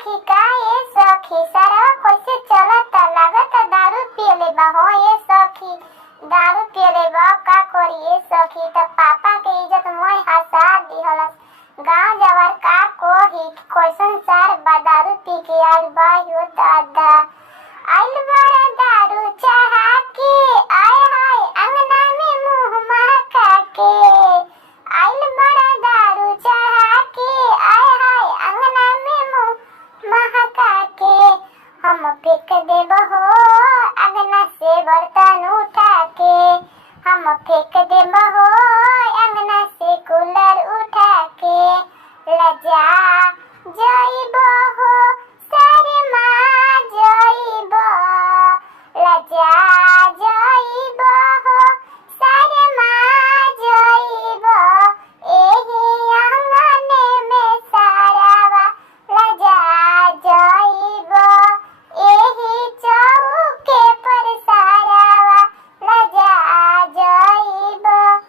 सखी का ये सखी सारा कैसे चलता लागता दारू पियले बा हो ये सखी दारू पियले बा का करी ये सखी त पापा के इज्जत मोय हंसा दिहलस गांव जवार का कोही कैसन सार बा दारू पी के आइल बा यो दादा आइल बड़ा दारू चाहा के आय हाय अंगना में मुंह महका के